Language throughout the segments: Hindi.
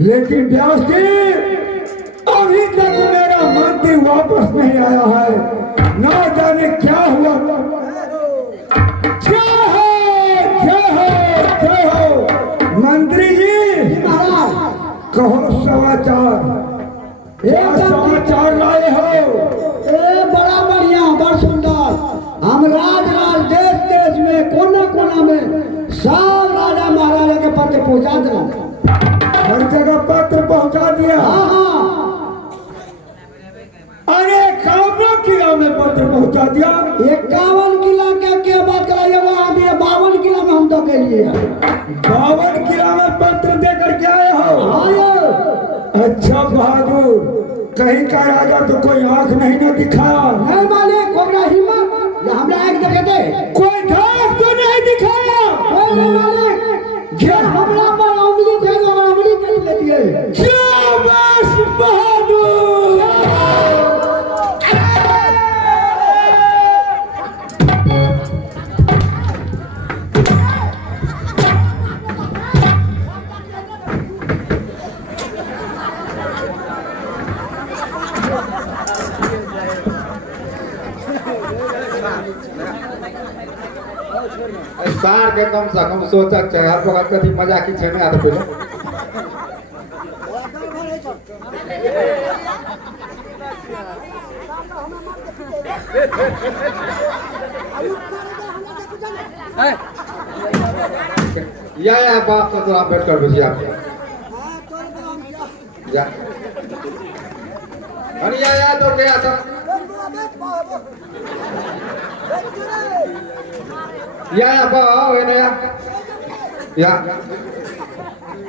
लेकिन व्यास जी अभी तक मेरा मंत्री वापस नहीं आया है, ना जाने क्या हुआ। क्या हो मंत्री जी, कहो समाचार, समाचार लाए हो? बड़ा बढ़िया, बड़ा सुंदर। हम राज देश देश में कोना कोना में सब राजा महाराजा के पत्र पहुंचा देना, हर जगह पत्र पहुंचा दिया। हाँ। अरे 51 किला में पत्र पहुंचा दिया। 51 किला क्या बात कराइए, वहाँ 52 किला में हम तो के लिए 52 किला में पत्र देकर के आए हो। अच्छा बहादुर, कहीं का राजा तो कोई आंख नहीं न दिखाया? नहीं मालिक, कोई हिम्मत हमरा आंख देखे थे, कोई ढाक तो नहीं दिखाया? कोई नहीं मालिक, क्या हमरा पर उंगली थे तो उंगली कर लेती है। क्या बस बहादुर, सार के कम से कम सोचक छै, हर वक्त कथी मजाक की छै में आते पहले। या बाप से थोड़ा बैठ कर बुझिया या अरे या तो गया था या पाओ है ना या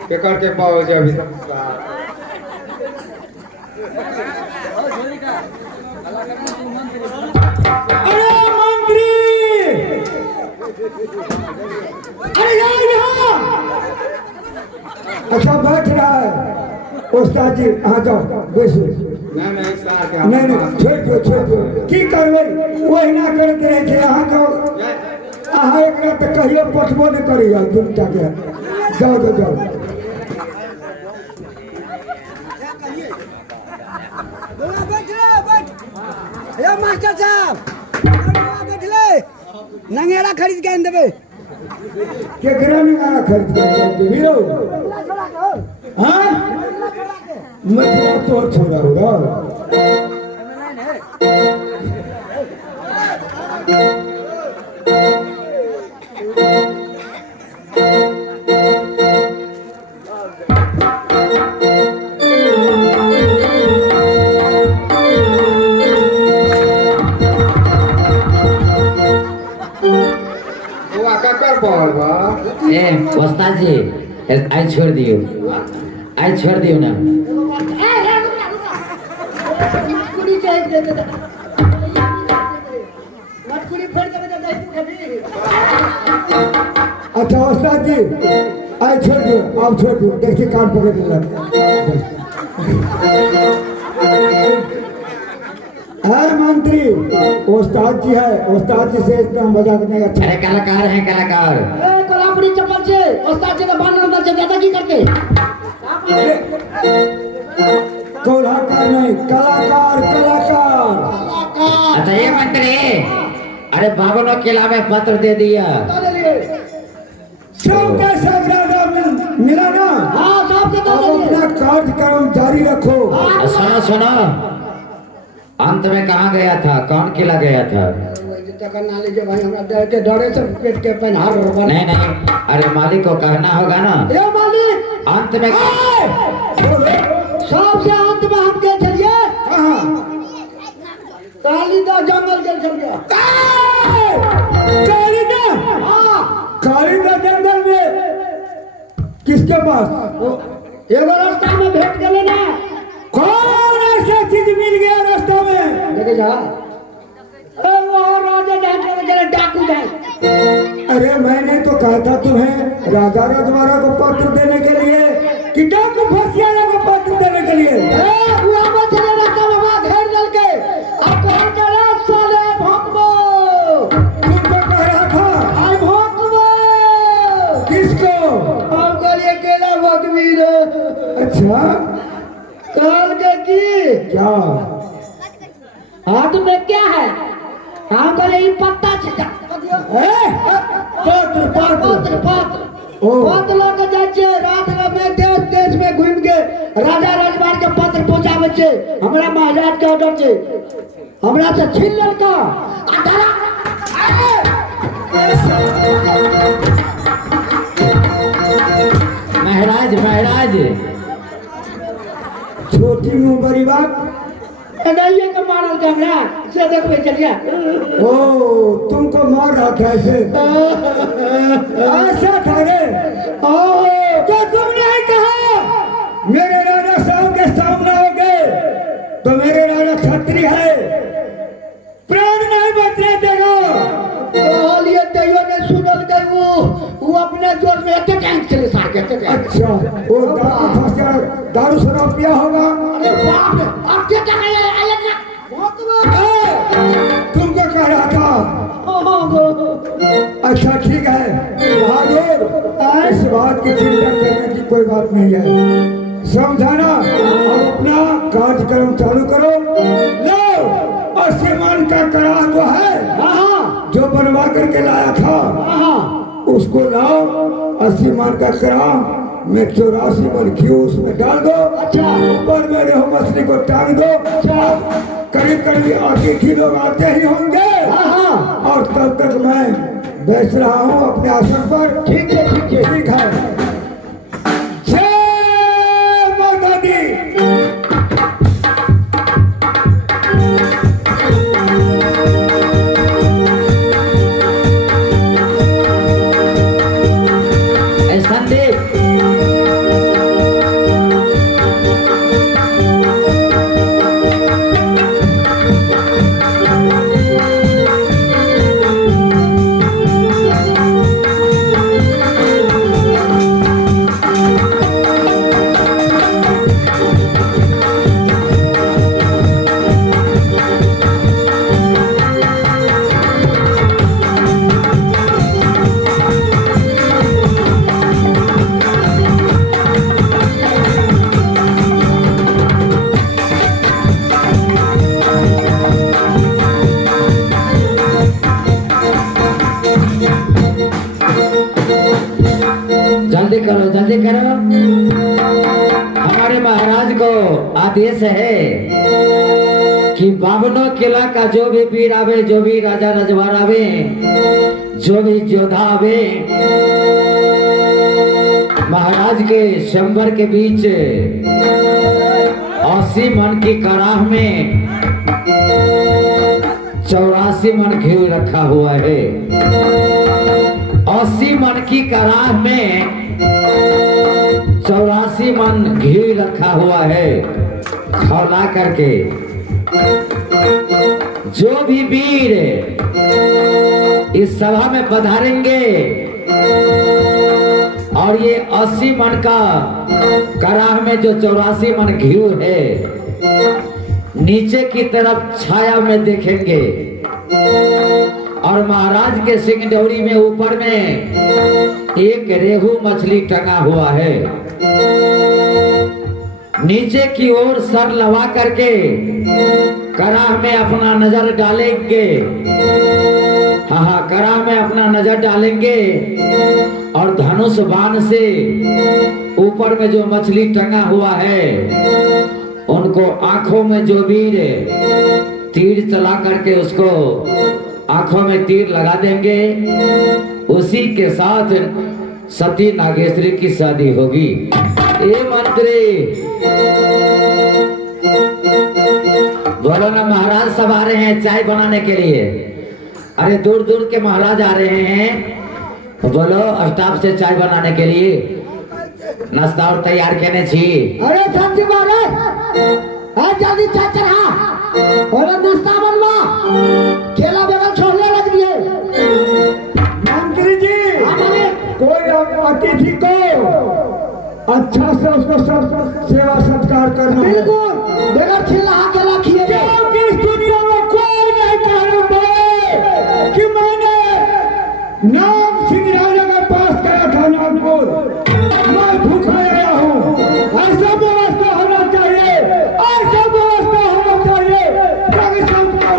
के करके पाओ जे अभी तक। अरे मंत्री, अरे यहाँ अच्छा बैठ रहा है। उस्ताद जी आ जाओ बैसो। नहीं सार के नहीं छोड़ दो की करबै, ओहिना करते रहे थे। अहाँ जाओ, अहाँ एक रात कहियो पठबो नहीं करिए दुनटा के। जाओ मास्टर साहब बैठले नंगेरा खरीद के आन देबे। केकरा नंगेरा खरीद के देबियो? हाँ मतलब तो छोड़ा होगा। उस्ताद जी आज छोड़ दियो ना। अच्छा उस्ताद जी आज छोड़ दो, आप छोड़ दो। देखिए कान पकड़ ले है मंत्री, उस्ताद जी है। उस्ताद जी से इतना मजाक नहीं अच्छा। अरे कलाकार है कलाकार। कोल्हापुरी चप्पल से उस्ताद जी का बानर अंदर से ज्यादा की करते। कलाकार नहीं, कलाकार। अच्छा ये मंत्री, अरे 52 किला में पत्र दे दिया। सबके सब राजा मिला ना? हाँ सबके अब अपना कार्यक्रम जारी रखो। सुनो अंत में कहाँ गया था, कौन किला गया था? नहीं अरे मालिक को कहना होगा ना। ये मालिक अंत में सबसे अंत में हम गए चलिए कालीदास जंगल गए चलिए। कालीदास जंगल में किसके पास? एगो रास्ता में भेंट गए ना। कौन ऐसा चीज मिल गया रास्ता में? देखे जा वो राजा डाकू जाए। अरे मैंने तो कहा था तुम्हें राजा रजवाड़ा को पत्र देने के लिए कि डाकू फसियाना को पत्र देने के लिए? हुआ मत लेना कब बात घेर दल के अब कौन करे साले भोंकबो तुमको कह रहा था। आई भोंकबो किसको? हम कल अकेला भोंकबी रे अच्छा काल के की क्या? हाथ में क्या है? हम कल ये पत्ता छिटा पत्र पत्र पत्र ओ। पत्र लोग जाय छै रात में देश देश में घूम के राजा राजवाड़ के पत्र पहुंचावे छै। हमरा महाराज के ऑर्डर छै, हमरा से छीन लेलका आ धरा महाराज महाराज छोटी मुंह बड़ी बात। नहीं के मारल के हमरा से देखबे चलिए। ओ तुमको मार रहा था ऐसे? ऐसा था रे? ओ तो तुमने कहा मेरे राजा साहब के सामने हो गए तो मेरे राजा क्षत्रिय है, प्राण नहीं बचने देगा। कहलिए तैयो ने सुनल के वो अपने जोर में एते टैंक चले सार के एते टैंक। अच्छा वो दारू फंसा दारू शराब पिया होगा। अरे बाप रे अब क्या कर रहे हैं ना तुमको कह रहा था। अच्छा ठीक है बहादुर, इस बात की चिंता करने की कोई बात नहीं है, समझाना। अब अपना कार्यक्रम चालू करो। लो आसमान का करार जो है जो बनवा करके लाया था उसको लाओ। 80 मन का करा में 84 मन घी उसमें डाल दो। अच्छा ऊपर में रेहू मछली को टांग दो। करीब करीब 8 लोग आते ही होंगे और तब तक मैं बैठ रहा हूँ अपने आसन पर। ठीक है ठीक है ठीक है। जय माता दी। संदीप जल्दी करो जल्दी करो। हमारे महाराज को आदेश है कि बावनों किला का जो भी वीर आवे, जो भी राजा रजवाड़ा आवे, जो भी योद्धा आवे, महाराज के शंबर के बीच 80 मन की कड़ाह में 84 मन घी रखा हुआ है। 80 मन की कड़ाह में 84 मन घी रखा हुआ है। खौला करके जो भी वीर इस सभा में पधारेंगे और ये 80 मन का कड़ाह में जो 84 मन घी है नीचे की तरफ छाया में देखेंगे और महाराज के सिंगडौरी में ऊपर में एक रेहू मछली टंगा हुआ है। नीचे की ओर सर लगा करके कड़ाह में अपना नजर डालेंगे। हाँ कड़ाह में अपना नजर डालेंगे और धनुष बाण से ऊपर में जो मछली टंगा हुआ है उनको आंखों में जो वीर तीर चला करके उसको आंखों में तीर लगा देंगे। उसी के साथ सती नागेश्वरी की शादी होगी। ए मंत्री बोलो ना, महाराज सब आ रहे हैं चाय बनाने के लिए। अरे दूर दूर के महाराज आ रहे हैं, बोलो स्टाफ से चाय बनाने के लिए नाश्ता और तैयार करने छी। अरे सब्जी महाराज जल्दी चाय चढ़ा और नाश्ता बनवा, केला बेगल छोड़ने लग दिए। मंत्री जी हाँ,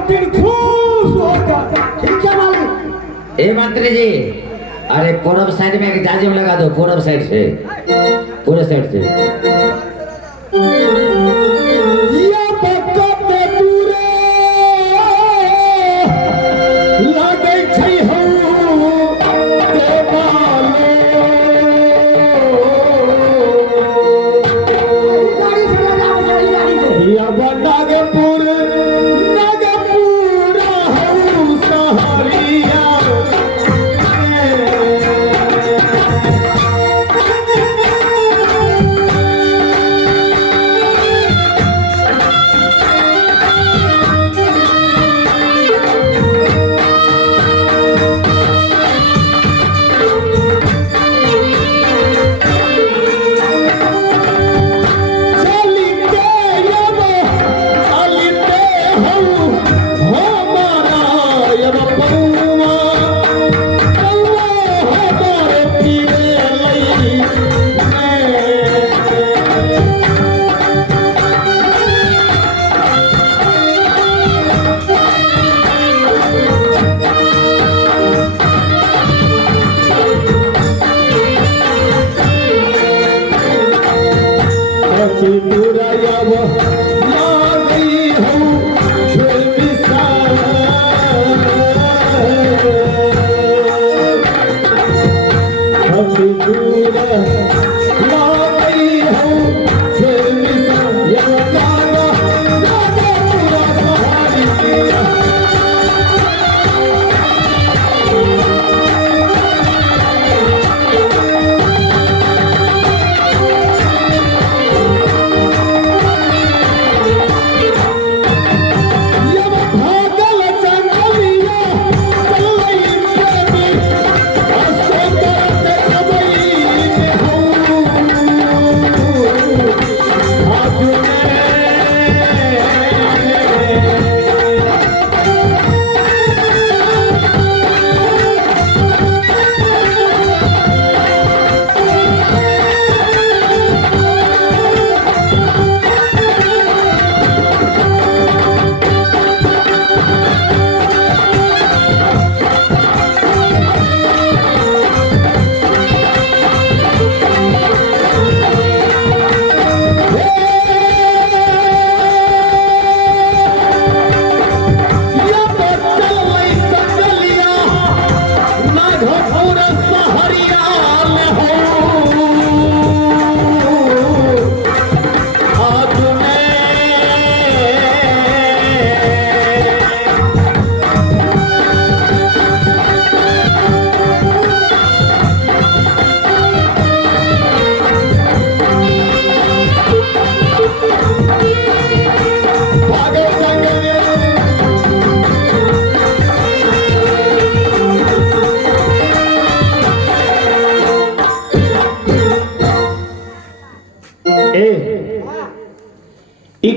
दिन खुश होगा। ठीक है मालिक। ए मंत्री जी, अरे पूरब साइड में एक जाजिम लगा दो, पूरब साइड से, पूरे साइड से। ये बकत दूरे लागे छै हो देवालो। गाड़ी से लगा बजाई गाड़ी से। या नागपुर नागपुर हो सहरिया।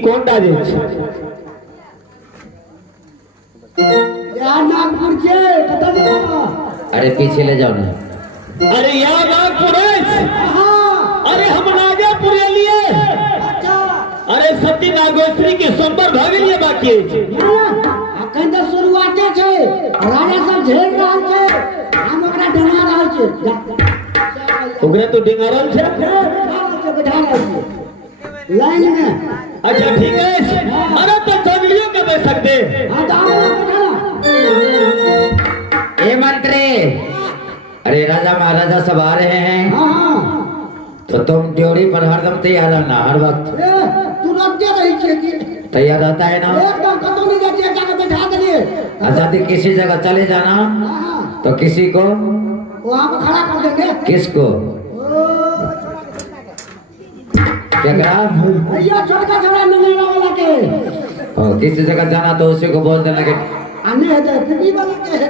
कोणता देश या नागपुर के पता नहीं। अरे पीछे ले जाओ ना। अरे या नागपुर अरे हम नागपुर लिए अच्छा अरे सती नागोश्री के संबर भागे लिए बाकी अखन तो शुरुआते छे राजा सब झेल रहल छे हम ओकरा डरा रहल छे ओकरा तो डिंगारल छे बैठा रहल छे लाइन में। अच्छा ठीक है अरे तो जंगलियों के दे सकते हां दाम बैठा ए मंत्री, अरे राजा महाराजा सब आ रहे हैं, हां तो तुम ड्योरी पर हरदम तैयार रहना, हर वक्त तू रखते रही छे कि तैयार रहता है ना। एकदम कतो नहीं जाते जाके बैठा देलिए। अच्छा तो किसी जगह चले जाना हां तो किसी को वहां पे खड़ा कर देंगे। किसको क्या करा भैया छोटका छोरा नंगेरा वाला के और किसी जगह जाना तो उसी को बोल देना कि आने है तो पिपी वाला के रे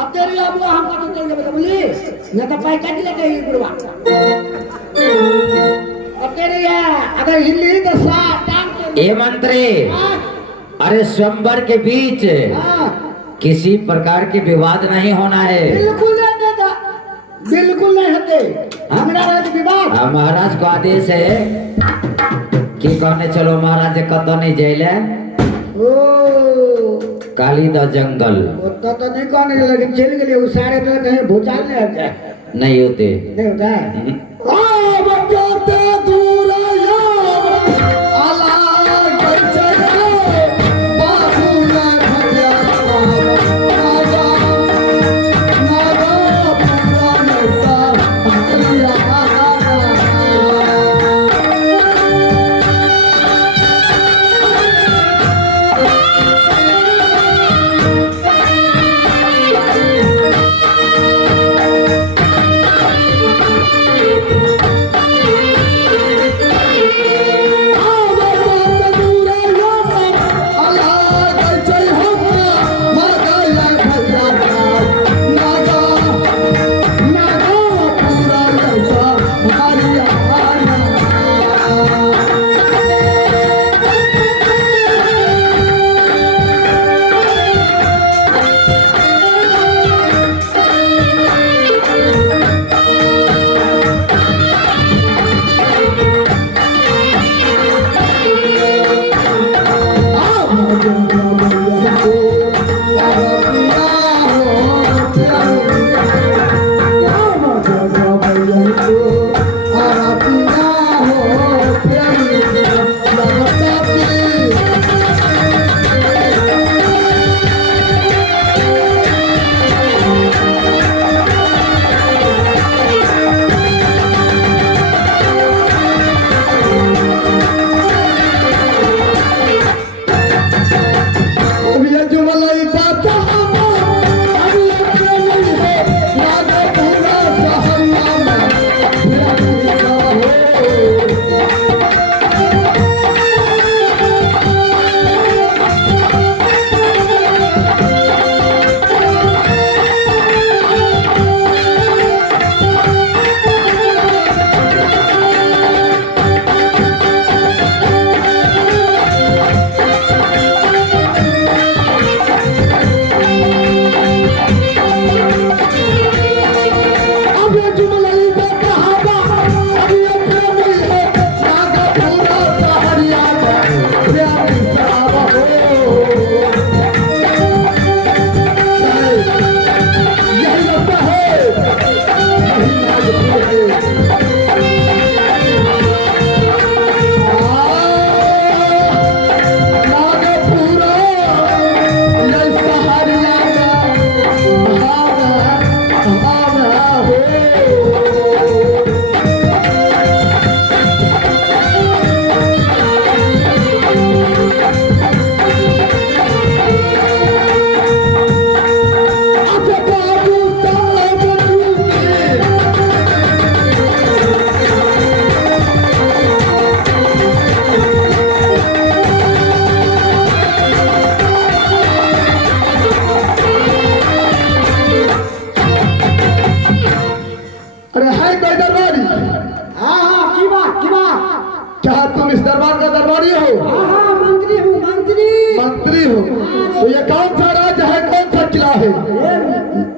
अब तेरी अब हम का तो चल गए बोली न तो पाई काट लेके ही बुढ़वा अब तेरी अगर हिली तो सा टांग ए मंत्री, अरे स्वयंवर के बीच किसी प्रकार की विवाद नहीं होना है। बिल्कुल नहीं देगा बिल्कुल नहीं होते हमरा राज विवाद। महाराज को आदेश है कि कहने चलो महाराज कतो नहीं जेल है ओ कालीदा जंगल उतना तो नहीं कहने लेकिन चल गए वो सारे तो कहीं भूचाल ले आ जाए नहीं होते। नहीं होता है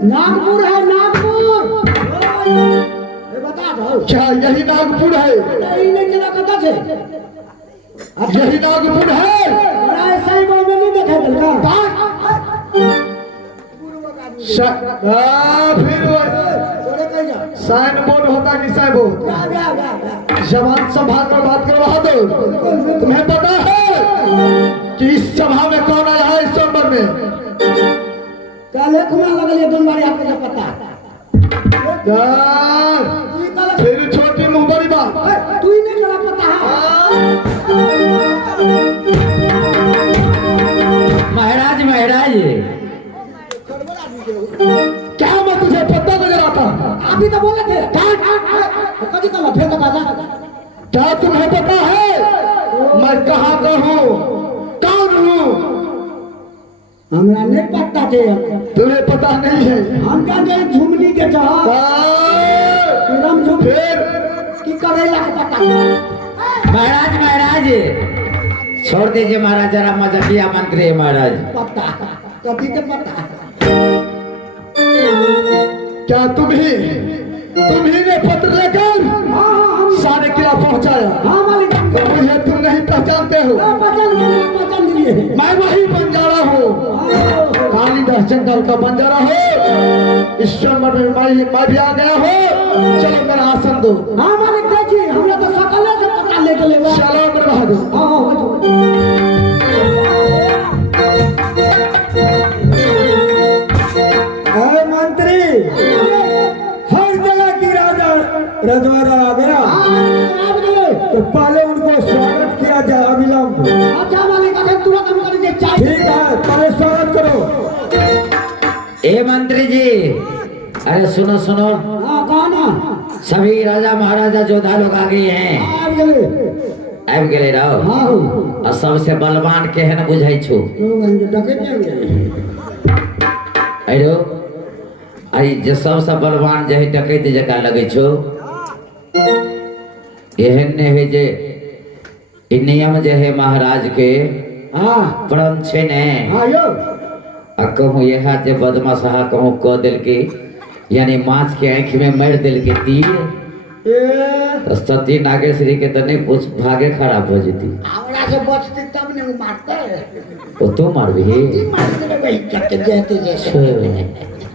नागपुर है नागपुर। ये बता दो क्या यही नागपुर है? नहीं चला कता से यही नागपुर है? बड़ा ऐसा ही बोल में नहीं देखा लड़का फिर थोड़े कहीं जा साइन बोर्ड होता कि साइन बोर्ड? जवान संभाल कर बात करो बहादुर। तुम्हें पता है कि इस सभा में कौन आया है इस नंबर में? कल खुला लगल दोनों बारी आपको पता फिर छोटी मुंह बड़ी बात तू ही नहीं चला पता है। महाराज महाराज क्या मैं तुझे पता नजर आता? आप ही तो बोले थे कभी कल फिर तो बाजा क्या तुम्हें पता है मैं कहाँ का हूँ, कौन हूँ? हमरा नहीं पता थे। तुम्हें पता नहीं है? हम कहते हैं झुमनी के चाह एकदम झुम फिर की करेला के पता महाराज महाराज छोड़ दीजिए महाराज, जरा मजकिया मंत्री है महाराज। पता कभी के पता क्या तुम ही ने पत्र लेकर सारे किला पहुंचाया? हाँ मालिक तो मुझे तुम नहीं पहचानते हो? पहचान लिए मैं वही बंजारा हूँ, कालिदास जंगल का बंजारा हूँ। इस चंबर में मैं भी आ गया हूँ। चलो मेरा आसन दो। हाँ मालिक देखिए, हमरा तो सकल से पता लेके लेवा। चलो अमर बहादुर। हाँ हाँ अरे मंत्री, हर जगह की राजा रजवाड़ा आ गया, आप गए। तो पहले उनको स्वागत किया जाए अविलंब। अच्छा मालिक, अगर तुरंत हम करेंगे चाहिए। ठीक है, पहले स्वागत करो। ए मंत्री जी, अरे सुनो सुनो, हाँ कौन है? सभी राजा महाराजा जोधा लोग आ गए हैं। आप गए। आबि गेले रहो। हाँ और सबसे बलवान केहन बुझाई छो? डके नहीं अरे आई जे सबसे बलवान जे डकैत जका लगे छो, एहन ने है जे ई नियम जे है महाराज के हाँ प्रण छे ने। हाँ यो आ कहूँ यह जे बदमाश हा कहूँ क दिल के, यानी माछ के आँख में मार दिल के तीर, तो सती नागेश्वरी के तने कुछ भागे खराब हो जती। हमरा से बचती तब ने वो मारता है। वो तू मार भी ई मारते में वही चक्के जैसे जैसे।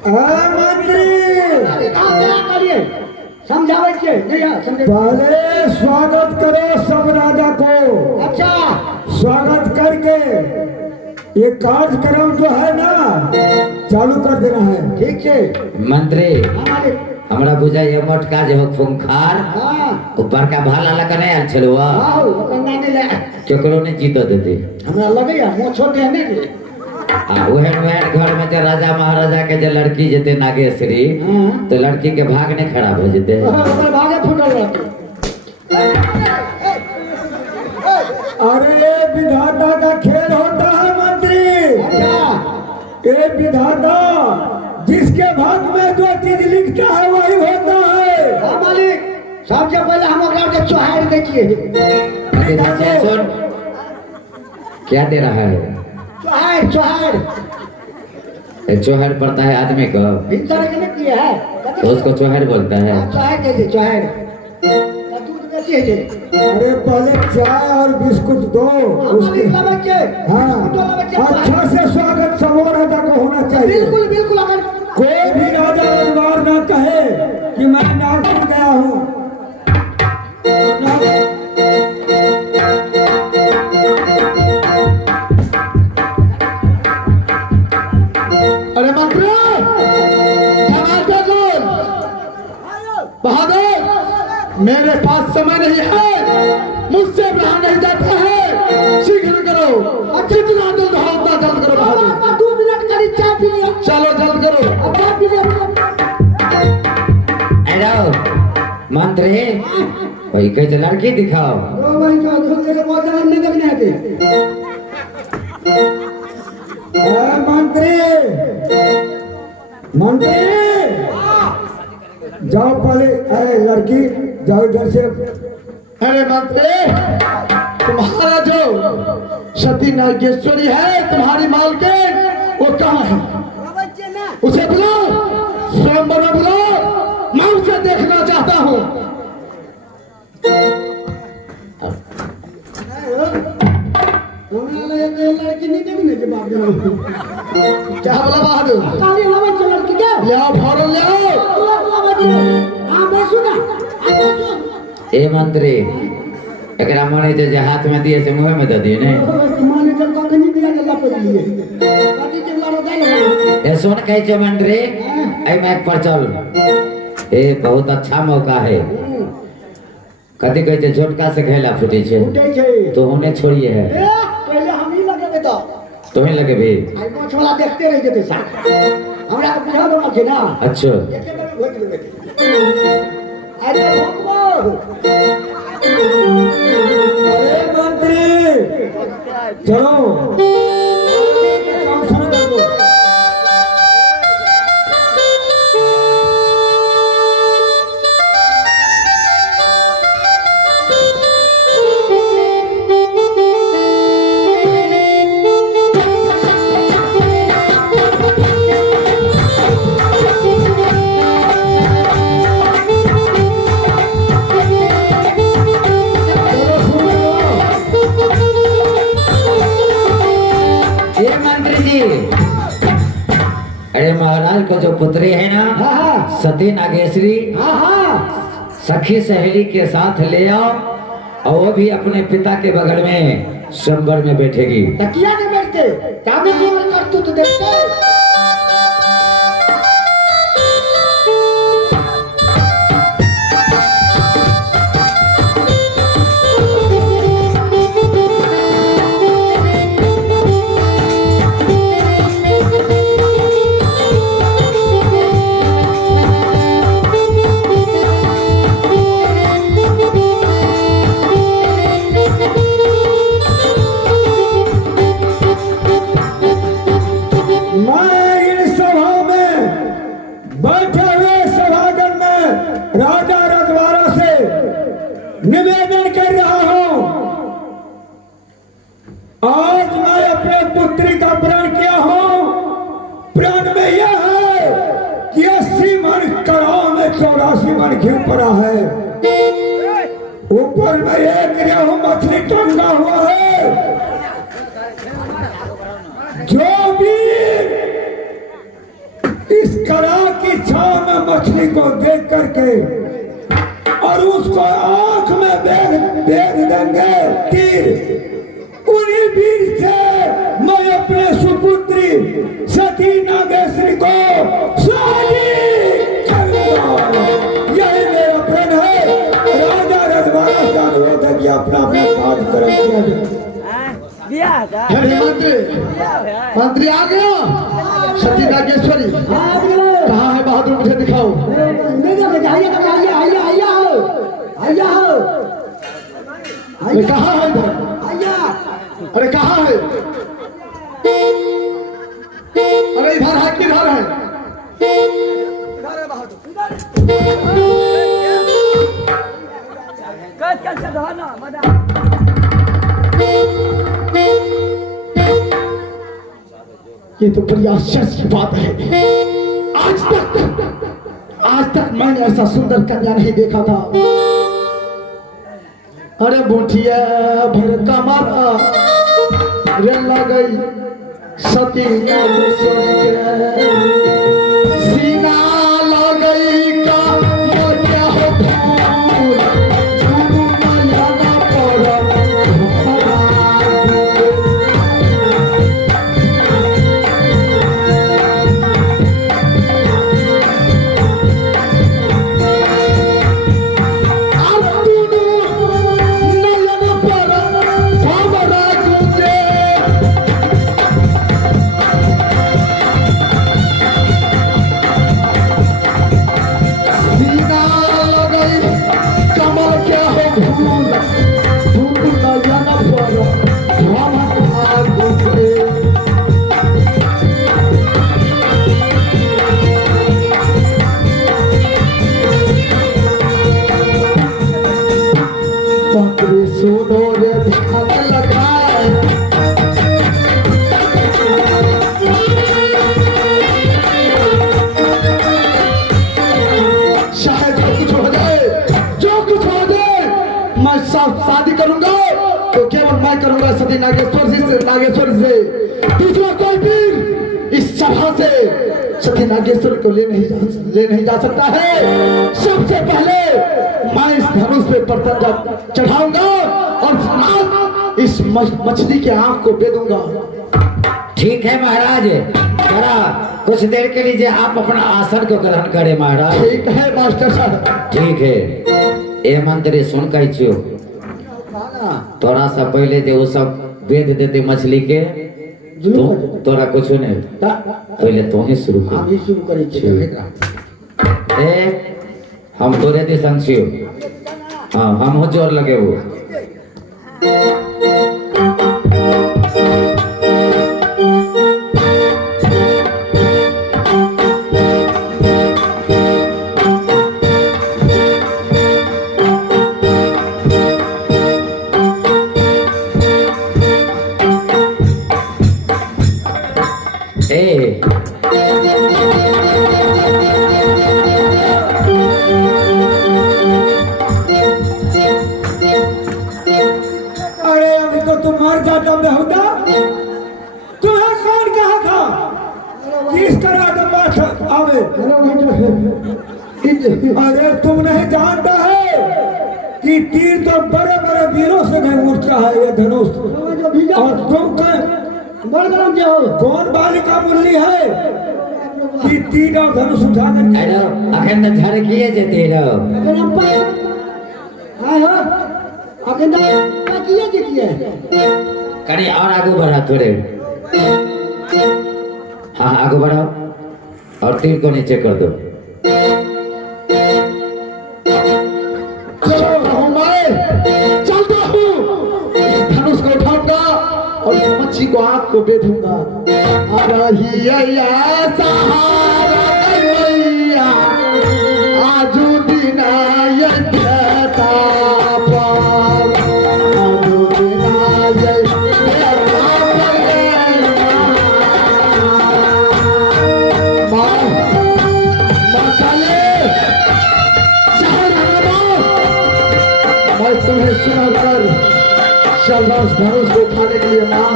अरे मंत्री, आप क्या करिए? समझावे छे नहीं है समझे। पहले स्वागत करो सब राजा को। अच्छा स्वागत करके ये कार्यक्रम जो है ना चालू कर देना है। ठीक है। मंत्री हाँ मालिक। हमरा बुझाइए मोटका जे हो खूंखार हाँ ऊपर का भाला लगा नहीं आल छलुआ, हाँ ओकर नानी ले केकरो नहीं जीत देते। हमरा लगे है मुंह छोटे है नहीं। आ ओहन ओहन घर में जे राजा महाराजा के जे लड़की जेते नागेश्वरी, हाँ तो लड़की के भाग नहीं खराब हो जेते। ओकर भागे फुटल रहते। अरे विधाता का खेल होता है मंत्री। अच्छा ये विधाता जिसके भाग में जो चीज लिखता है वही होता है। हाँ मालिक, सबसे पहले हम ओकरा के चोहार देखिए। अरे सुन, क्या दे रहा है? चोहार चोहार ये चोहर पड़ता है आदमी को, इंसान के नहीं किया है तो उसको चोहर बोलता है। चोहार कैसे चोहार दूध बेची है जे। अरे पहले चाय और बिस्कुट दो उसके। मालिक का बच्चे हाँ, अच्छा से स्वागत सब राजा को होना चाहिए। बिल्कुल बिल्कुल। अगर कोई भी राजा रजवाड़ ना कहे कि मैं नागपुर गया हूँ। अरे मंत्री, बहादुर, मेरे पास समय नहीं है, मुझसे रहा नहीं जाता है। शीघ्र करो, जितना जल्द हो उतना जल्द करो बहादुर। 2 मिनट करी चाय पी लिया। चलो जल्द करो। अब चाय पी लिया। हेलो मंत्री, कोई कहे लड़की दिखाओ। ओ भाई जो धोखे के बहुत ज्यादा नहीं देखने आते। अरे मंत्री, मंत्री जाओ पहले। अरे लड़की जाओ इधर से। अरे मंत्री, तुम्हारा जो सती नागेश्वरी है तुम्हारी मालकिन, वो कहाँ है? उसे बुलाओ, स्वयंवर में बुलाओ, मैं उसे देखना चाहता हूँ। लड़की नहीं देखने के बाद क्या बोला बहादुर? काली हवा चल लड़की क्या? ले आओ फौरन ले आओ। हाँ बैसो ना, बैसो। ए मंत्री, एकरा मने जे हाथ में दिए से मुंह में दे दिए ने। माने जब तक नहीं दिया गला पे दिए कति के लड़ो दे। ए सुन कहे छे मंत्री, आई मैक पर चल। ए बहुत अच्छा मौका है। कथी कहे छे झोटका से घेला फूटे छे, उठे छे तो उन्हें छोड़िए है। ए पहले हम ही लगे तो तुम्हें लगे भी। आई पांच वाला देखते रह जते सा हमरा को बुझा दो छे ना। अच्छा देखे में भोग लेबे। अरे भगवान, अरे मंत्री चलो काम शुरू कर दो। महाराज को जो पुत्री है ना हाँ हाँ सती नागेश्वरी हाँ हाँ सखी सहेली के साथ ले आओ और वो भी अपने पिता के बगल में स्वयंवर में बैठेगी। तकिया नहीं बैठते क्या में कर तू तो देखते मैं इन सभा में बैठे हुए सभागण में राजा रजवाड़ा से निवेदन कर रहा हूं। आज मैं अपने पुत्री का प्रण किया हूं। प्रण में यह है कि 80 मन कड़ाह में 84 मन घी पड़ा है। ऊपर में एक रेहू मछली टंगा हुआ है। जो भी इस कड़ा की छाव में मछली को देख करके और उसको आंख में बेध देंगे तीर, उन्हीं वीर से मैं अपने सुपुत्री सती नागेश्वरी को शादी करूंगा। यही मेरा प्रण है। राजा रजवाड़ा से अनुरोध है कि अपना अपना कार्य करें। अरे मंत्री आ गया। सती नागेश्वरी कहाँ है बहादुर, मुझे दिखाओ। अरे कहाँ है इधर? अरे कहाँ है? अरे इधर है किधर है? ये तो बड़ी आश्चर्य की बात है। आज तक मैंने ऐसा सुंदर कन्या नहीं देखा था। अरे बूढ़िया भर कमरा रे लगई सती नागेश्वरी के सीना लगई का मोटिया हो फूल नया ना सुनो रे ध्यान लगाए। चाहे जो कुछ हो जाए, जो कुछ हो जाए, मैं शादी करूंगा तो केवल मैं करूंगा सती नागेश्वरी से। दूसरा कोई भी इस सभा से सती नागेश्वरी को ले नहीं जा सकता है। सबसे पहले मैं इस धनुष पे पतंग चढ़ाऊंगा और इस मछली के आंख को बेदूंगा। ठीक है महाराज, जरा कुछ देर के लिए आप अपना आसन को ग्रहण करें महाराज। ठीक है मास्टर साहब। ठीक है। ए मंत्री सुन कही छो, थोड़ा सा पहले जो सब वेद देते मछली के तोरा कुछ नहीं, पहले तो ही शुरू कर। हम तोरे दे संचियो, हाँ हम हो जोर लगे वो। अरे अभी तो तुम मर जाता बेहुदा। तुम्हें कौन कहा था किस तरह का बात आवे? अरे तुम नहीं जानता है कि तीर तो बड़े बड़े वीरों से नहीं उठता है ये धनुष। और तुम कौन बालिका मुरली है कि तीर और धनुष उठा कर अरे अखंड धर किए जे तेरा कहीं और आगे बढ़ा थोड़े। हाँ आगे बढ़ाओ और तीर को नीचे कर दो। चलता हूँ, धनुष को उठाऊंगा और इस मच्छी को आग को बेधूंगा। आजू दिना तुम्हें सुनाकर चल रहा उस धनुष को उठाने के लिए मां।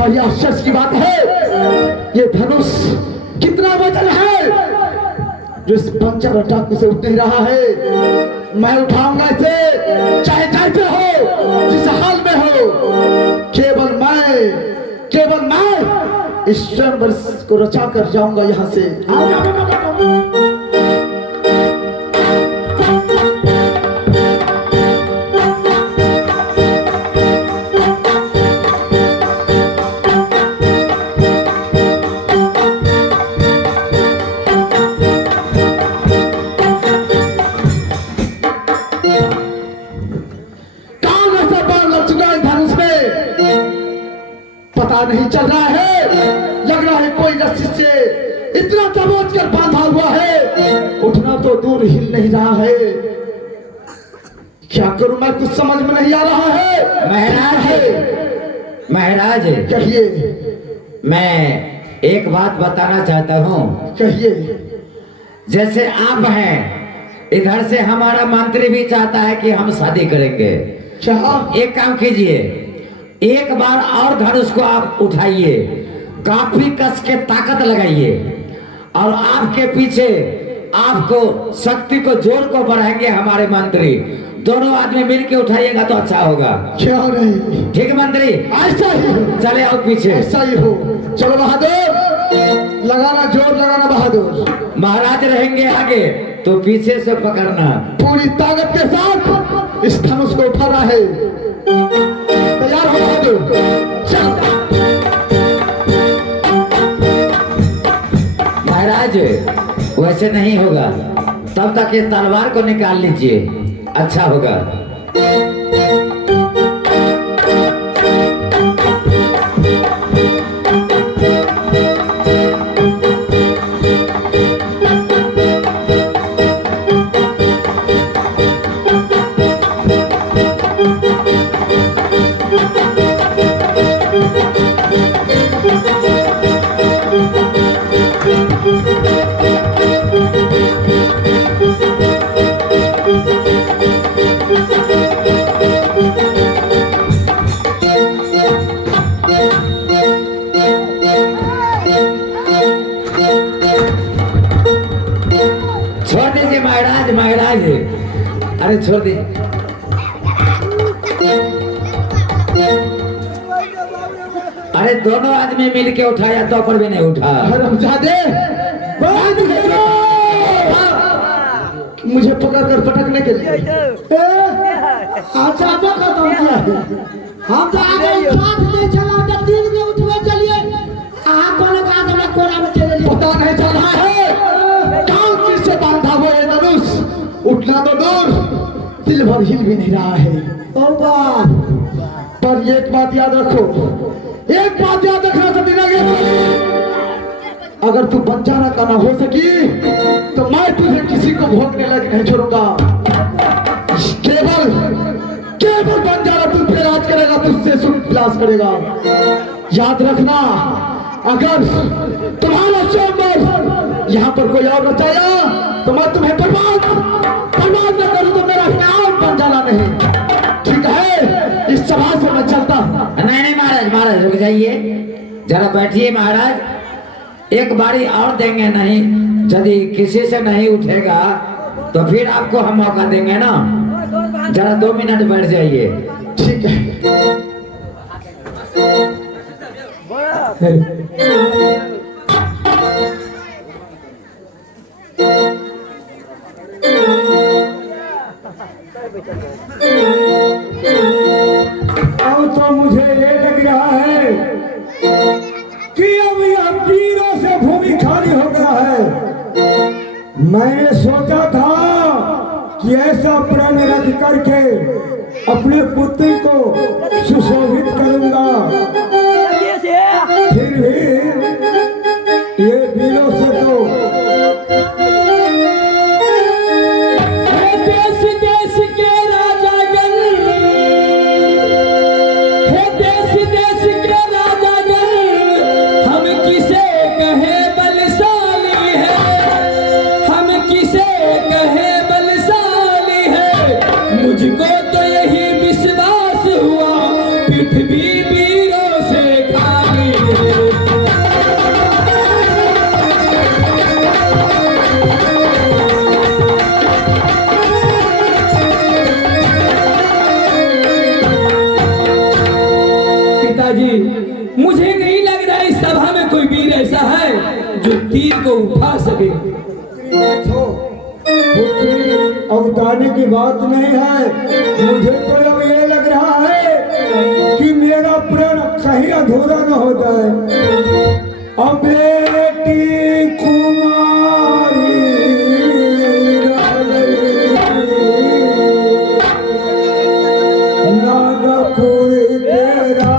बड़ी आश्चर्य की बात है, ये धनुष कितना वजन है जो इस बंजर डाकू से उठ नहीं रहा है। मैं उठाऊंगा इसे, चाहे जैसे हो, जिस हाल में हो। केवल मैं इस स्वयंवर को रचा कर जाऊंगा यहाँ से। पता नहीं चल रहा है, लग रहा है कोई रस्सी से इतना दबोच कर बांधा हुआ है, उठना तो दूर हिल नहीं रहा है। क्या करूं मैं, कुछ समझ में नहीं आ रहा है। महाराज कहिए। मैं एक बात बताना चाहता हूँ। कहिए। जैसे आप हैं, इधर से हमारा मंत्री भी चाहता है कि हम शादी करेंगे। क्या? एक काम कीजिए, एक बार और धनुष को आप उठाइए, काफी कस के ताकत लगाइए और आपके पीछे आपको शक्ति को जोर को बढ़ाएंगे हमारे मंत्री। दोनों आदमी मिलके उठाइएगा तो अच्छा होगा। क्या नहीं? ठीक है मंत्री, ऐसा ही हो। चले आओ पीछे। ऐसा ही हो। चलो बहादुर, लगाना जोर, लगाना बहादुर। महाराज रहेंगे आगे तो पीछे से पकड़ना। पूरी ताकत के साथ इस धनुष को उठाना है। तैयार हो बहादुर? चल। महाराज वैसे नहीं होगा, तब तक ये तलवार को निकाल लीजिए, अच्छा होगा। अरे छोड़ दे। अरे दोनों आदमी मिल के उठाया तो पर भी नहीं उठा। हरामजादे, बात करो। मुझे पकड़ कर पटकने के लिए अचानक खत्म किया हम तो आगे साथ नहीं चला तो दिन में उठवे चलिए आप कोनो का हमरा कोरा में चले लिए पता नहीं चल रहा है कौन चीज से बांधा हुआ है धनुष। उठना तो दूर, दिल भर हिल भी नहीं रहा है। ओ बाप पर एक बात याद रखो, एक बात याद रखना सती अगर तू बंजारा का ना हो सकी तो मैं तुझे किसी को भोगने लग नहीं छोड़ूंगा। केवल केवल बंजारा तुझ पे राज करेगा, तुझसे सुख विलास करेगा। याद रखना, अगर तुम्हारा चैम्बर यहाँ पर कोई और बचाया तो मैं तुम्हें बर्बाद न करूँ तो मेरा नाम बंजारा नहीं। ठीक है, इस सभा से मैं चलता हूँ। नहीं महाराज, महाराज रुक जाइए, जरा बैठिए महाराज। एक बारी और देंगे, नहीं यदि किसी से नहीं उठेगा तो फिर आपको हम मौका देंगे ना। जरा 2 मिनट बैठ जाइए। ठीक है। अब तो मुझे ये लग रहा है कि अब यह वीरों से भूमि खाली हो गया है। मैंने सोचा था कि ऐसा प्रण रख करके अपने पुत्र को सुशोभित करूंगा, फिर भी ये वीरों से तो देश देश के राजागण, हे देश देश के राजागण, हम किसे कहे बलशाली है, हम किसे कहे बलशाली है। मुझको तो यही विश्वास हुआ पृथ्वी वीरों से खाली है। पिताजी, मुझे नहीं लग रहा इस सभा में कोई वीर ऐसा है जो तीर को उठा सके। अवतारने की बात नहीं है। मुझे तो अब ये लग रहा है कि मेरा प्रण कहीं अधूरा न हो जाए। अब बेटी कुमारी नागपुर तेरा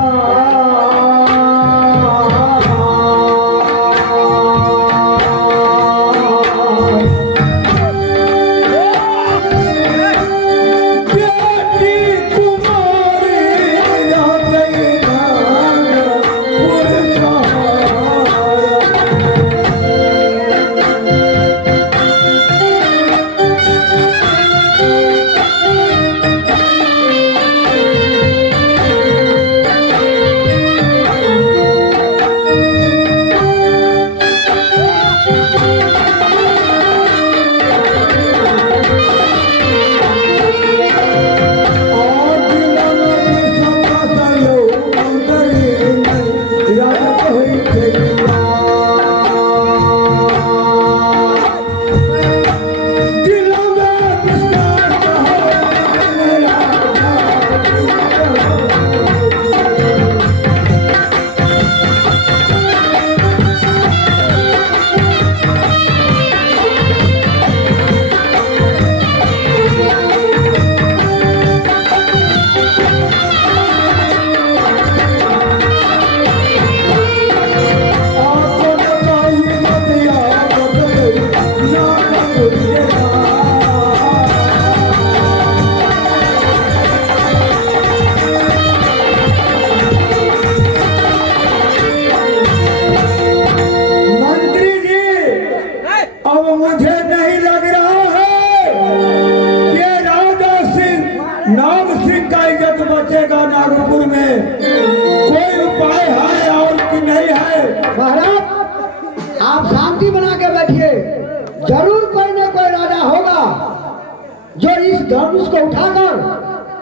धनुष को उठाकर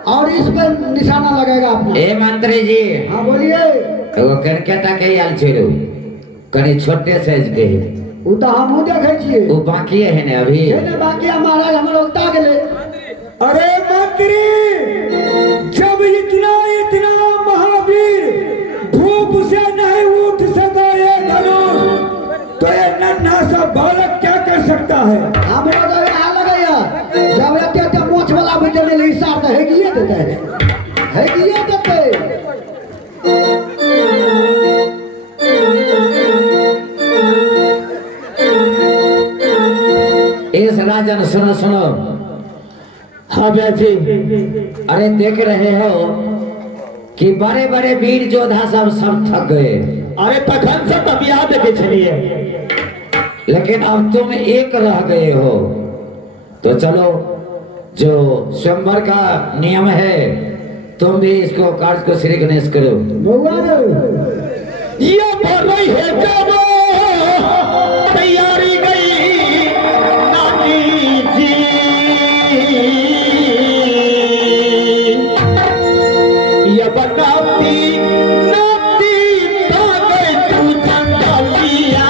और इस पर निशाना लगाएगा अपना। ए मंत्री जी हाँ बोलिए। एगो करकेटा के आयल छिरो कनी छोटे साइज के वो तो हम देखे छिए। वो बाकी है ने अभी ये ने बाकी महाराज हम लोग ता गेले। अरे मंत्री, जब इतना इतना महावीर धूप से नहीं उठ सका ये धनुष, तो ये नन्हा सा बालक क्या कर सकता है? हम लोग तो यहाँ लगाया जब रहते मोछ वाला बेटे ने हिसाब तो है कि ये देते है कि ये देते। इस राजन सुनो सुनो। हाँ भैया जी। अरे देख रहे हो कि बड़े बड़े वीर योद्धा सब थक गए। अरे तखन से तब यहाँ देखे चलिए, लेकिन अब तुम एक रह गए हो। तो चलो, जो स्वयंवर का नियम है तुम भी इसको कार्य को श्री गणेश करो। ये भरई है जब तैयारी गई नानी जी, ये बनाती नाती तागे तू जंगलिया।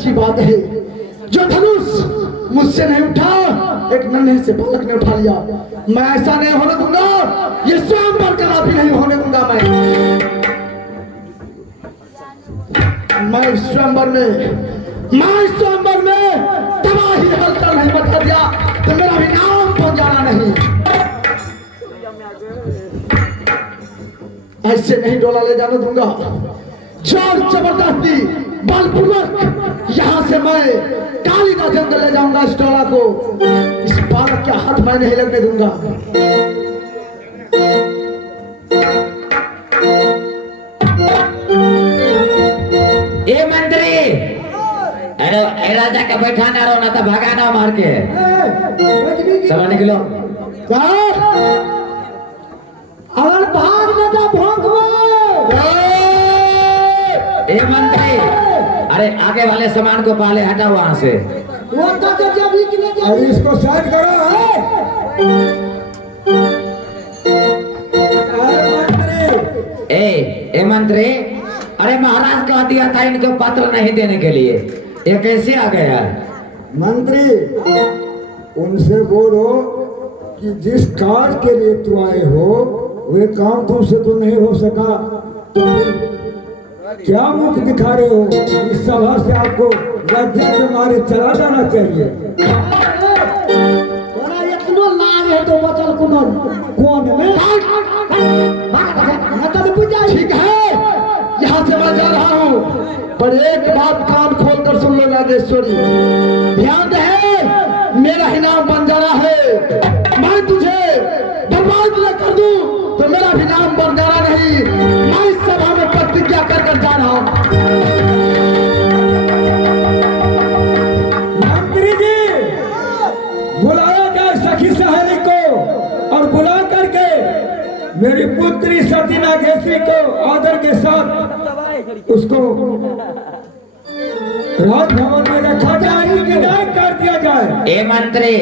की बात है, जो धनुष मुझसे नहीं उठा एक नन्हे से बालक ने उठा लिया। मैं ऐसा नहीं होने दूंगा, ये स्वयं पर कदापि नहीं होने दूंगा। मैं स्वयंवर में तबाही हलचल नहीं मचा दिया तो मेरा भी नाम तो जाना नहीं। ऐसे नहीं डोला ले जाने दूंगा। जोर जबरदस्ती बलपूर्वक यहाँ से मैं काली का जंगल ले जाऊंगा। इस डोला को, इस बालक के हाथ मैं नहीं लगने दूंगा। ए मंत्री, अरे राजा का बैठाना रहो ना तो भगाना मार के। चलो निकलो। अगर भाग में तो भोंकबो। ए मंत्री, अरे आगे वाले सामान को पहले हटाओ वहां से। वो तो जब ही किने जा। अरे इसको साइड करो। ए मंत्री, अरे महाराज कह दिया था इनको पत्र नहीं देने के लिए, ये कैसे आ गया? मंत्री, उनसे बोलो कि जिस कार्य के लिए तू आए हो वे काम तुमसे तो नहीं हो सका, तो क्या मुख दिखा रहे हो? इस सभा से आपको लज्जा के मारे चला जाना चाहिए। तोरा इतना लाज है तो बचल कौन में? मतलब पूजा ठीक है, यहाँ से मैं जा रहा हूँ, पर एक बात कान खोल कर सुन लो राजेश्वरी, ध्यान रहे, मेरा ही नाम बंजारा है। मैं तुझे बर्बाद न कर दूं तो मेरा भी नाम बंजारा नहीं। मैं इस सभा में प्रतिज्ञा कर जा रहा हूँ। मंत्री जी, बुलाया जाए सखी सहेली को और बुला करके मेरी पुत्री सती नागेश्वरी को आदर के साथ उसको राजभवन में रखा जाए, विदाई कर दिया जाए। ए मंत्री,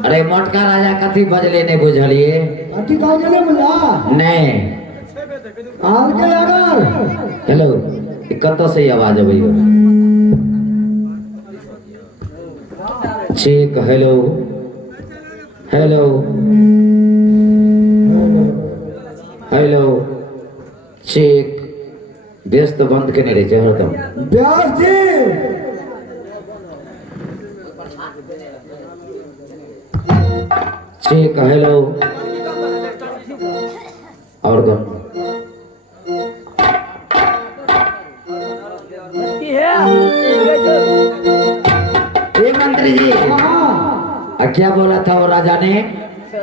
अरे मोटका राजा कथी बजले ने बुझलिए? अति काजले मुला नहीं। आगे अगर हेलो, कतो से आवाज अबै हो? Check. Hello hello hello check. व्यस्त बंद के नहीं रहे हरदम। व्यास जी, चेक। हेलो और कौन? ए मंत्री जी, क्या बोला था वो राजा ने?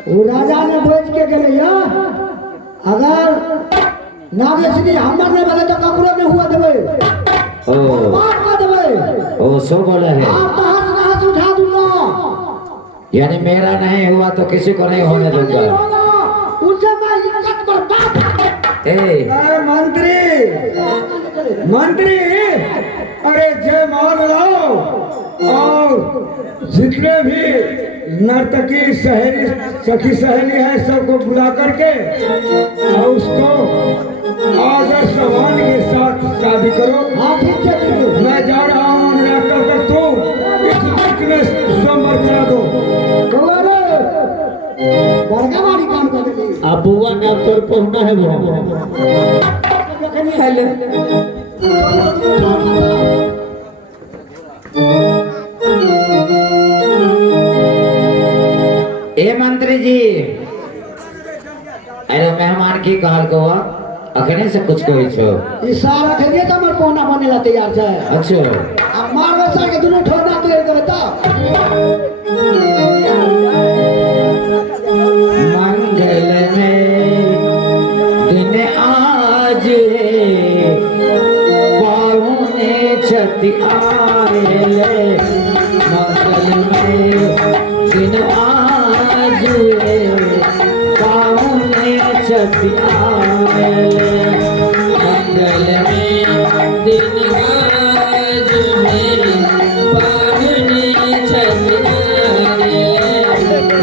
वो राजा ने बोझ के गए या अगर नागेश्वरी हमर ने बोले तो ककरो ने हुआ देबे। ओ बात का देबे। ओ सो बोला है, आप तो हंस उठा दूंगा। यानी मेरा नहीं हुआ तो किसी को नहीं होने दूंगा। उनसे मैं इज्जत बर्बाद। ए मंत्री, अरे जय मान लो और जितने भी नर्तकी सहेली सखी सहेली है सबको बुला करके और उसको आदर सम्मान के साथ शादी करो। हाँ ठीक है, मैं जा रहा हूँ, मेरा कर तू इस बीच में स्वयंवर करा दो। बड़गावाड़ी काम कर दे। अब बुआ ने अब तोर पहुंचना है वो। हेलो ए मंत्री जी, अरे मेहमान की कहल को अखने से कुछ कहे छो? इशारा खेलिए तो हमर पौना बने ला तैयार है। अच्छा, अब मार वसा के दोनों ठोना क्लियर करता। मंगल में दिन आज है, पाहुने छति आए। मंगल में दिन आज है, पाहुने छति आए। मंगल में दिन आज है, पाहुने छति आए।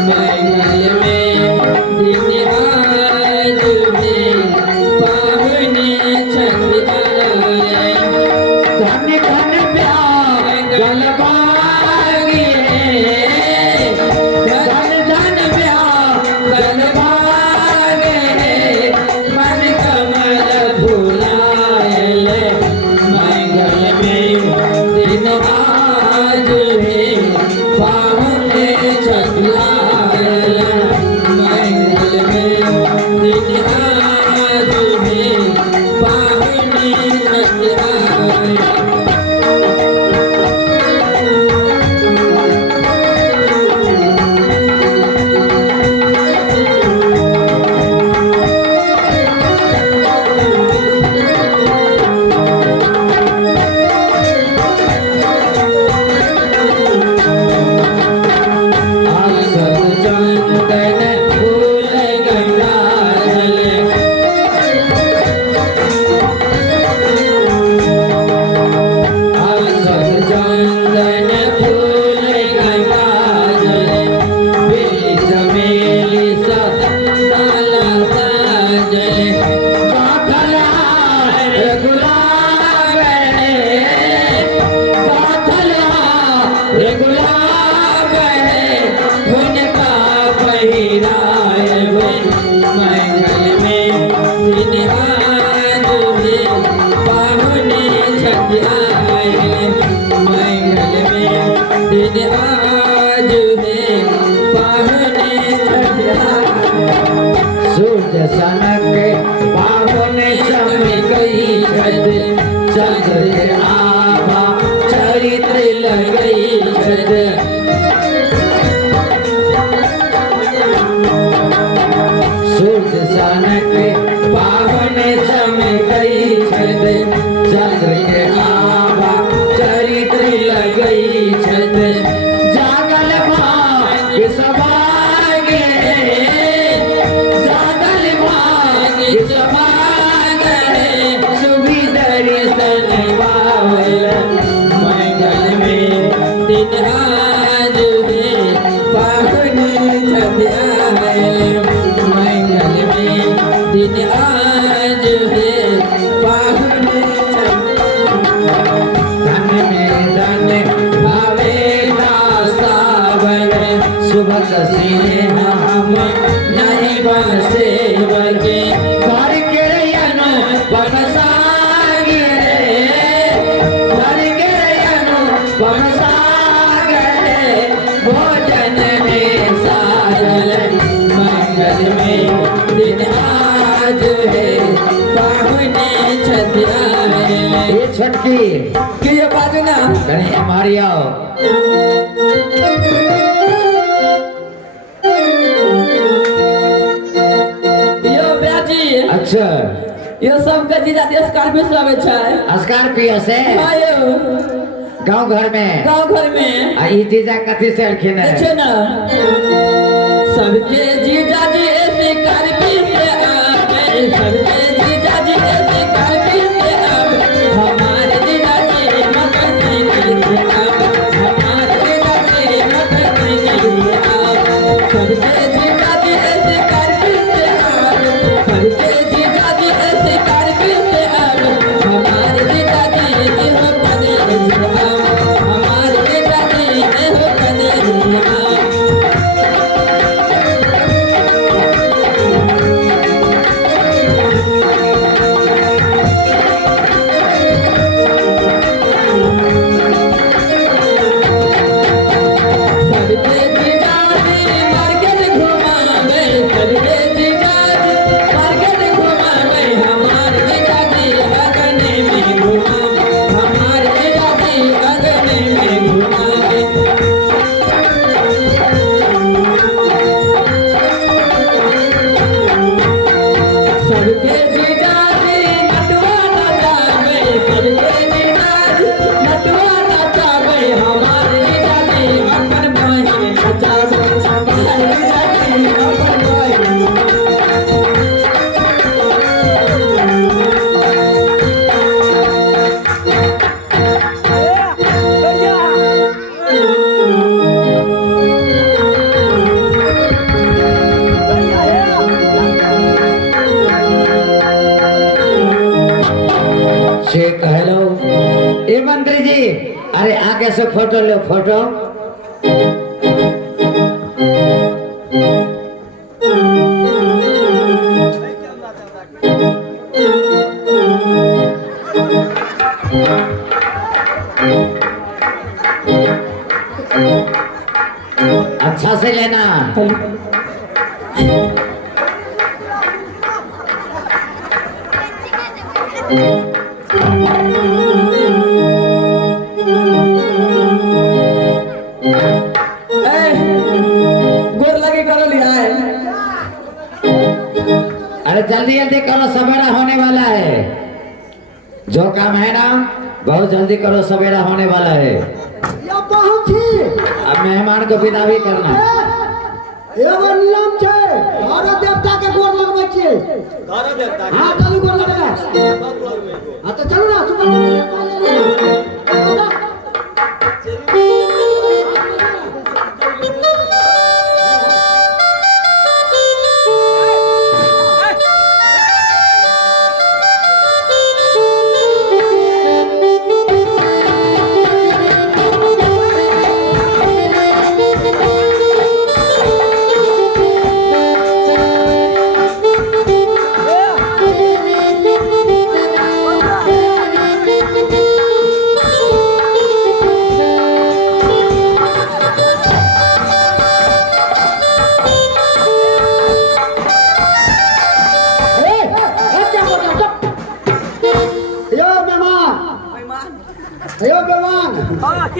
मंगल में दिन आज है, पाहुने छति आए। धन धन प्यार गलबागी, धन धन प्यार गलबागी। मन कम सनक पावन चमकई छत चंद्र के आभा चरित्र लगई छत सूर्य सनक पावन चमकई छत चंद्र के आभा चरित्र लगई छत जागल भाग्य सभागे जागल भाग्य सभागे सुभि दर्शन पावल मंगल में दिन आज है पावन छत आए मंगल में दिन आज है पावन छत धन में धन भावे सावन सुबह सिंह हम नहीं बन सेवके घर के अनु बन सागे घर के अनु बन सागे भोजन में साजल मंगल में दिन आज है पावन छत आए ये छठी कि ये बात ना कहीं हमारी आओ यो ब्याजी अच्छा यो सब के जीजा देश कार्य से आवे छै स्कॉर्पियो से आयो गांव घर में गांव घर में आ ई जीजा कथी से अलखिन है अच्छे ना सबके जीजा जी ऐसे कार्य से आवे सबके जीजा जी ऐसे कार्य से आवे हमारे जीजा जी मकर से आवे हमारे जीजा जी मकर से आवे सबके जीजा जी ऐसे कार्य से आवे सबके जीजा जी ऐसे कार्य से आवे हमारे जीजा जी एहो कदे आवे हमारे जीजा जी एहो कदे आवे सबके जीजा जी मार्केट घुमावे सबके जीजा जी मार्केट घुमावे हमारे जीजा जी अगने में घुमावे हमारे जीजा जी अगने में घुमावे सबके जीजा जी नटवा नचावे सबके जीजा जी नटवा नचावे हमारे जीजा जी अपन बहिन नचावे हमारे जीजा जी अपन बहिन से कहलो ए मंत्री जी अरे आगे से फोटो लो फोटो अच्छा से लेना गोर लगे करो लिया है अरे जल्दी जल्दी करो सवेरा होने वाला है जो काम है ना बहुत जल्दी करो सवेरा होने वाला है या पहुंची अब मेहमान को विदा भी करना एगो नियम छै भारत देवता के गोर लगबै छियै भारत देवता हां चलू गोर लगबै हां तो चलू ना सुबह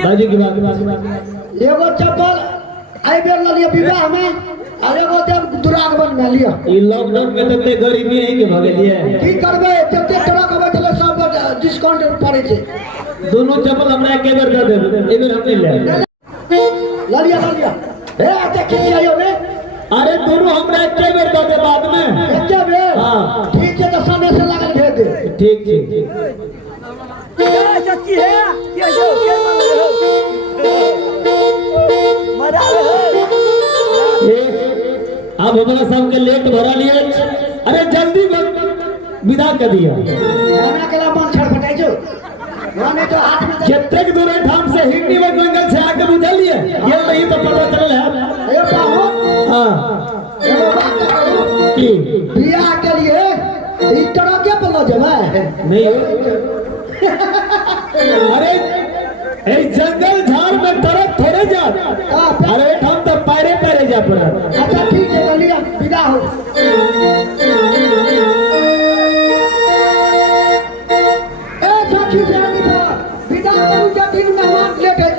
बाजी की बात एगो चप्पल आई बेर ल लिया विवाह में और एगो देव दुरागमन में लिया। ये लॉकडाउन में तते गरीबी है कि भगलिए की करबे जते ट्रक अबै चले सब डिस्काउंट पड़े छे। दोनों चप्पल हमरा के बेर दे देबे ए बेर हम ले ले ल लिया ए देखि आयो बे। अरे दोनों हमरा के बेर दे दे बाद में एके बेर हां ठीक है तो समय से लागल भेज दे। ठीक ठीक सच्ची है क्या जो क्या मजा अब हमारा सब के लेट भरा लिए अरे जल्दी विदा कर दिया गाना केला मन छड़फटाई जो गाने तो हाथ में जत्ते दूर ठाम से हिंदी में जंगल से आके बुझा लिए ये नहीं तो पता चल है ए पाहो हां एगो बात करू की बियाह के लिए ई तरह के बोलो जमा नहीं अरे ए जंगल झाड़ में तरफ थोड़े जा अरे हम तो पैरे पैरे जा पड़ा। अच्छा ठीक है बोलिए विदा हो। ए साथी से विदा करू जा दिन मेहमान लेके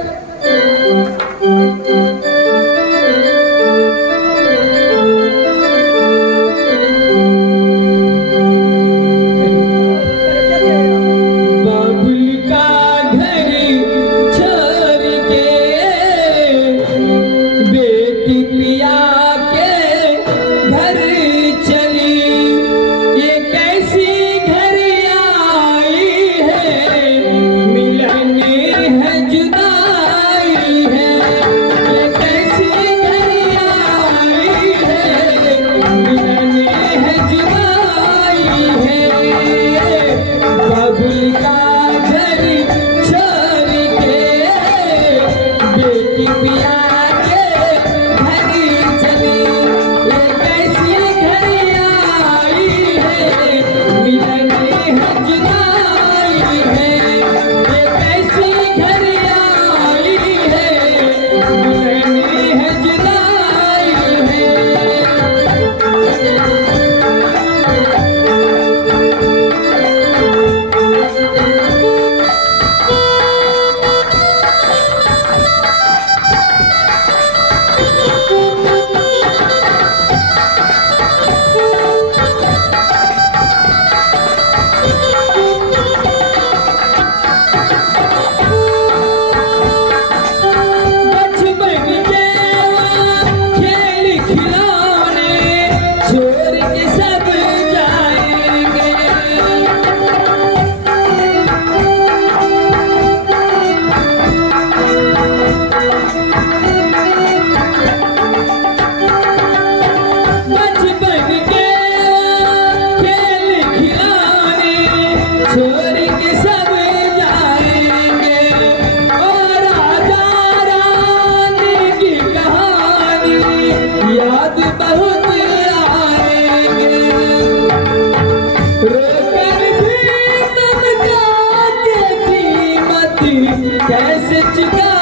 कैसे चुका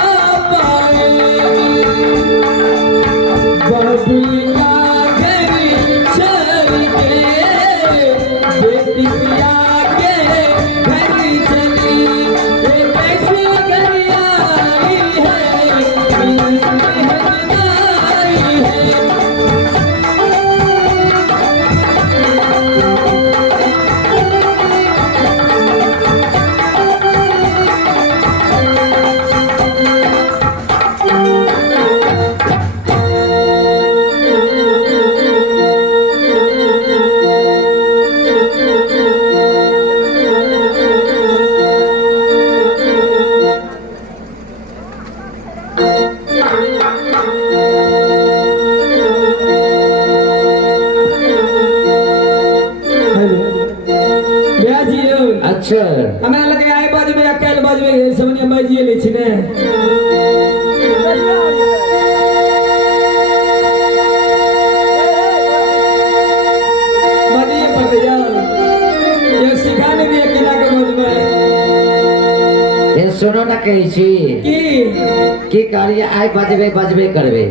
पाए बबुल का घर चल के बेटी पिया के घर चली ये कैसी घर आई है जुदाई है अच्छा हमें लगे आए बाजू में या कैल बाजू में समझिए बाजिए ले छिने बाजिए पर यार ये सिखाने दिया किला के बाजू में ये सुनो ना कही छी की की कार्य आइ बजबे करबे